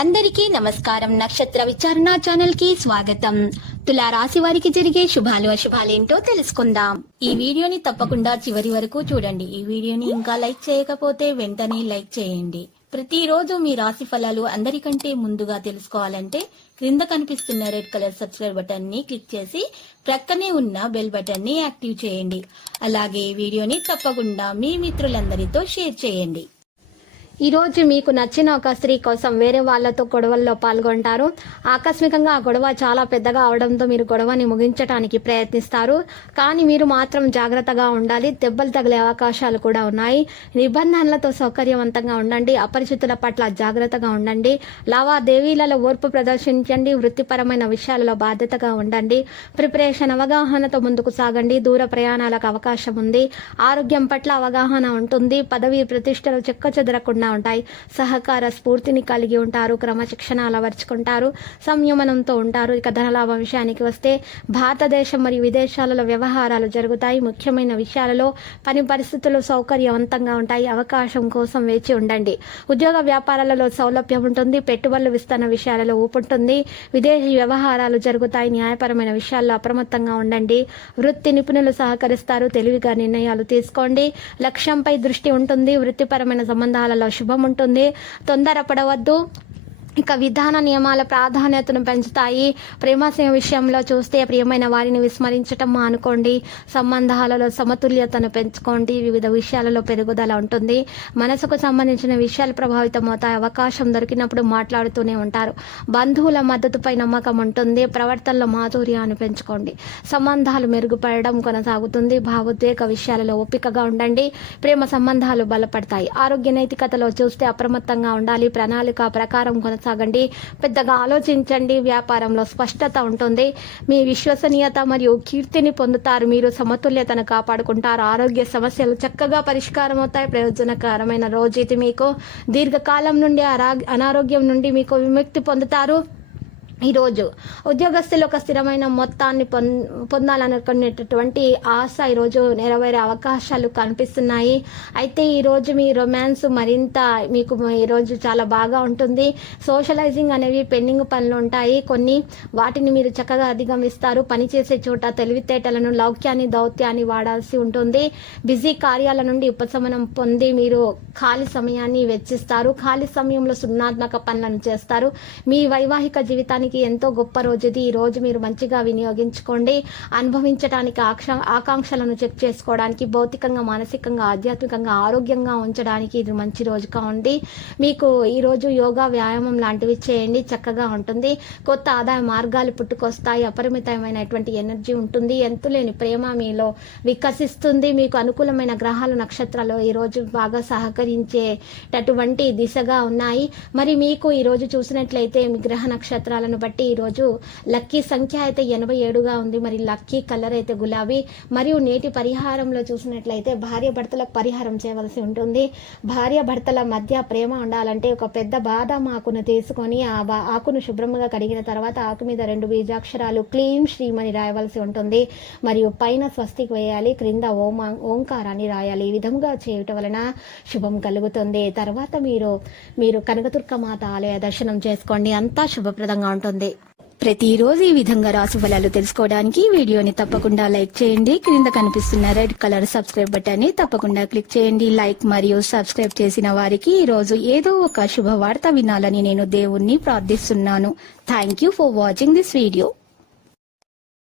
అందరికీ నమస్కారం. నక్షత్ర విచారణ ఛానల్ కి స్వాగతం. తులా రాశి వారికి జరిగే శుభాలు అశుభాలేంటో తెలుసుకుందాం. ఈ వీడియోని తప్పకుండా చివరి వరకు చూడండి. ఈ వీడియోని ఇంకా లైక్ చేయకపోతే వెంటనే లైక్ చేయండి. ప్రతిరోజు మీ రాశి ఫలాలు అందరికంటే ముందుగా తెలుసుకోవాలంటే క్రింద కనిపిస్తున్న రెడ్ కలర్ సబ్స్క్రైబ్ బటన్ ని క్లిక్ చేసి ప్రక్కనే ఉన్న బెల్ బటన్ ని యాక్టివ్ చేయండి. అలాగే ఈ వీడియోని తప్పకుండా మీ మిత్రులందరితో షేర్ చేయండి. ఈ రోజు మీకు నచ్చిన ఒక స్త్రీ కోసం వేరే వాళ్లతో గొడవల్లో పాల్గొంటారు. ఆకస్మికంగా ఆ గొడవ చాలా పెద్దగా అవడంతో మీరు గొడవని ముగించడానికి ప్రయత్నిస్తారు. కానీ మీరు మాత్రం జాగ్రత్తగా ఉండాలి. దెబ్బలు తగిలే అవకాశాలు కూడా ఉన్నాయి. నిబంధనలతో సౌకర్యవంతంగా ఉండండి. అపరిచితుల పట్ల జాగ్రత్తగా ఉండండి. లావాదేవీలలో ఓర్పు ప్రదర్శించండి. వృత్తిపరమైన విషయాలలో బాధ్యతగా ఉండండి. ప్రిపరేషన్ అవగాహనతో ముందుకు సాగండి. దూర ప్రయాణాలకు అవకాశం ఉంది. ఆరోగ్యం పట్ల అవగాహన ఉంటుంది. పదవి ప్రతిష్టలు చెక్కచెదరకుండా ఉంటాయి. సహకార స్ఫూర్తిని కలిగి ఉంటారు. క్రమశిక్షణ అలవర్చుకుంటారు. సంయమనంతో ఉంటారు. ఇక ధనలాభం విషయానికి వస్తే భారతదేశం మరియు విదేశాలలో వ్యవహారాలు జరుగుతాయి. ముఖ్యమైన విషయాలలో పని పరిస్థితులు సౌకర్యవంతంగా ఉంటాయి. అవకాశం కోసం వేచి ఉండండి. ఉద్యోగ వ్యాపారాలలో సౌలభ్యం ఉంటుంది. పెట్టుబడులు విస్తరణ విషయాలలో ఊపుంటుంది. విదేశీ వ్యవహారాలు జరుగుతాయి. న్యాయపరమైన విషయాల్లో అప్రమత్తంగా ఉండండి. వృత్తి నిపుణులు సహకరిస్తారు. తెలివిగా నిర్ణయాలు తీసుకోండి. లక్ష్యంపై దృష్టి ఉంటుంది. వృత్తిపరమైన సంబంధాలలో శుభం ఉంటుంది. తొందరపడవద్దు. ఇక విధాన నియమాల ప్రాధాన్యతను పెంచుతాయి. ప్రేమాశయ విషయంలో చూస్తే ప్రియమైన వారిని విస్మరించటం మానుకోండి. సంబంధాలలో సమతుల్యతను పెంచుకోండి. వివిధ విషయాలలో పెరుగుదల ఉంటుంది. మనసుకు సంబంధించిన విషయాలు ప్రభావితం అవుతాయి. అవకాశం దొరికినప్పుడు మాట్లాడుతూనే ఉంటారు. బంధువుల మద్దతుపై నమ్మకం ఉంటుంది. ప్రవర్తనలో మాధుర్యాన్ని పెంచుకోండి. సంబంధాలు మెరుగుపడడం కొనసాగుతుంది. భావోద్వేగ విషయాలలో ఓపికగా ఉండండి. ప్రేమ సంబంధాలు బలపడతాయి. ఆరోగ్య నైతికతలో చూస్తే అప్రమత్తంగా ఉండాలి. ప్రణాళిక ప్రకారం కొనసాగండి. పెద్దగా ఆలోచించండి. వ్యాపారంలో స్పష్టత ఉంటుంది. మీ విశ్వసనీయత మరియు కీర్తిని పొందుతారు. మీరు సమతుల్యతను కాపాడుకుంటారు. ఆరోగ్య సమస్యలు చక్కగా పరిష్కారం అవుతాయి. ప్రయోజనకరమైన రోజు ఇది. మీకు దీర్ఘకాలం నుండి అనారోగ్యం నుండి మీకు విముక్తి పొందుతారు. ఈరోజు ఉద్యోగస్తులు ఒక స్థిరమైన మొత్తాన్ని పొందాలనుకునేటటువంటి ఆశ ఈరోజు నెరవేరే అవకాశాలు కనిపిస్తున్నాయి. అయితే ఈరోజు మీ రొమాన్స్ మరింత మీకు ఈరోజు చాలా బాగా ఉంటుంది. సోషలైజింగ్ అనేవి పెండింగ్ పనులు ఉంటాయి. కొన్ని వాటిని మీరు చక్కగా అధిగమిస్తారు. పనిచేసే చోట తెలివితేటలను లౌక్యాన్ని దౌత్యాన్ని వాడాల్సి ఉంటుంది. బిజీ కార్యాల నుండి ఉపశమనం పొంది మీరు ఖాళీ సమయాన్ని వెచ్చిస్తారు. ఖాళీ సమయంలో సృజనాత్మక పనులను చేస్తారు. మీ వైవాహిక జీవితానికి ఎంతో గొప్ప రోజు ఇది. ఈ రోజు మీరు మంచిగా వినియోగించుకోండి. అనుభవించడానికి ఆకాంక్షలను చెక్ చేసుకోవడానికి భౌతికంగా మానసికంగా ఆధ్యాత్మికంగా ఆరోగ్యంగా ఉంచడానికి ఇది మంచి రోజుగా ఉంది. మీకు ఈరోజు యోగా వ్యాయామం లాంటివి చేయండి. చక్కగా ఉంటుంది. కొత్త ఆదాయ మార్గాలు పుట్టుకొస్తాయి. అపరిమితమైనటువంటి ఎనర్జీ ఉంటుంది. ఎంతులేని ప్రేమ మీలో వికసిస్తుంది. మీకు అనుకూలమైన గ్రహాలు నక్షత్రాలు ఈరోజు బాగా సహకరించేటటువంటి దిశగా ఉన్నాయి. మరి మీకు ఈరోజు చూసినట్లయితే మీ గ్రహ నక్షత్రాలను బట్టి ఈరోజు లక్కీ సంఖ్య అయితే 87గా ఉంది. మరి లక్కీ కలర్ అయితే గులాబీ. మరియు నేటి పరిహారంలో చూసినట్లయితే భార్య భర్తలకు పరిహారం చేయవలసి ఉంటుంది. భార్య భర్తల మధ్య ప్రేమ ఉండాలంటే ఒక పెద్ద బాదాం ఆకును తీసుకొని ఆ ఆకును శుభ్రంగా కడిగిన తర్వాత ఆకు మీద 2 బీజాక్షరాలు క్లీం శ్రీం అని రాయవలసి ఉంటుంది. మరియు పైన స్వస్తికి వేయాలి. క్రింద ఓంకారాన్ని రాయాలి. ఈ విధంగా చేయటం వలన శుభం కలుగుతుంది. తర్వాత మీరు కనకదుర్గ మాత ఆలయ దర్శనం చేసుకోండి. అంతా శుభప్రదంగా ఉంటుంది. ప్రతిరోజు ఈ విధంగా రాశి ఫలాలు తెలుసుకోవడానికి వీడియోని తప్పకుండా లైక్ చేయండి. క్రింద కనిపిస్తున్న రెడ్ కలర్ సబ్స్క్రైబ్ బటన్ ని తప్పకుండా క్లిక్ చేయండి. లైక్ మరియు సబ్స్క్రైబ్ చేసిన వారికి ఈ రోజు ఏదో ఒక శుభవార్త వినాలని నేను దేవుణ్ణి ప్రార్థిస్తున్నాను. Thank you for watching this video.